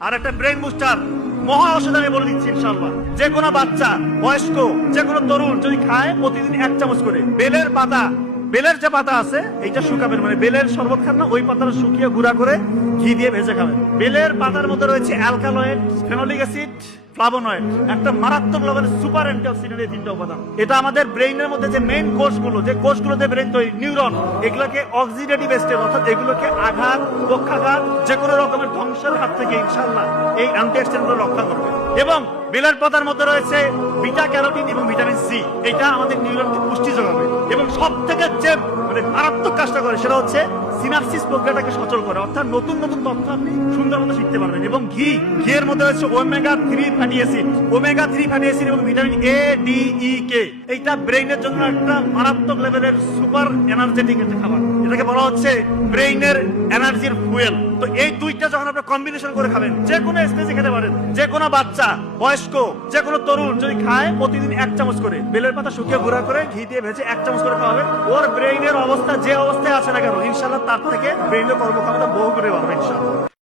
আর একটা brain booster মহা ঔষধ আমি বলে দিচ্ছি ইনশাআল্লাহ। যে কোনো বাচ্চা, বয়স্ক, যে কোনো তরুণ যদি খায় প্রতিদিন 1 চামচ করে বেলের পাতা, বেলের যে পাতা আছে এইটা শুকাবেন, মানে বেলের শরবত খান না, ওই পাতাটা শুকিয়ে গুঁড়া করে ঘি দিয়ে ভেজে খাবেন। বেলের পাতার মধ্যে রয়েছে অ্যালকালয়েড, ফেনোলিক অ্যাসিড, ফ্লাভোনয়েড, একটা মারাত্মক লেভেলের সুপার অ্যান্টিঅক্সিডেন্ট, এই 3টা উপাদান। এটা আমাদের ব্রেইনের মধ্যে যে মেইন কোষগুলো, যে কোষগুলোতে ব্রেইন তৈরি, নিউরন, এগুলোকে অক্সিডেটিভ স্টেট অর্থাৎ এগুলোকে আঘাত, পক্ষাঘাত, যে কোনো রকমের ধ্বংসের হাত থেকে ইনশাআল্লাহ এই অ্যান্টিঅক্সিডেন্টগুলো রক্ষা করবে। এবং বেলের পাতার মধ্যে রয়েছে বিটা ক্যারোটিন এবং ভিটামিন সি, এটা আমাদের নিউরনকে পুষ্টি যোগাবে। এবং সব থেকে যে মানে মারাত্মক কাজটা করে সেটা হচ্ছে সিনাপসিস প্রক্রিয়াটাকে সচল করে, অর্থাৎ নতুন নতুন তথ্য আপনি সুন্দর মতো শিখতে পারবেন। এবং ঘিয়ের মধ্যে রয়েছে omega 3 fatty acid, omega 3 fatty acid এবং ভিটামিন এ, ডি, ই, কে। এইটা ব্রেইনের জন্য একটা মারাত্মক লেভেলের সুপার এনার্জেটিক একটা খাবার, এটাকে বলা হচ্ছে ব্রেইনের এনার্জির ফুয়েল। তো এই দুইটা যখন আপনি কম্বিনেশন করে খাবেন, যে কোনো স্টেজে খেতে পারেন, যে কোনো বাচ্চা, বয়স্ক, যে কোনো তরুণ যদি খায় প্রতিদিন 1 চামচ করে বেলের পাতা শুকিয়ে গুঁড়া করে ঘি দিয়ে ভেজে 1 চামচ করে খাওয়াবে, ওর ব্রেইনের অবস্থা যে অবস্থায় আছে না কেন ইনশাআল্লাহ তার থেকে ব্রেইনের কর্মক্ষমতা বহু করে বাড়বে ইনশাআল্লাহ।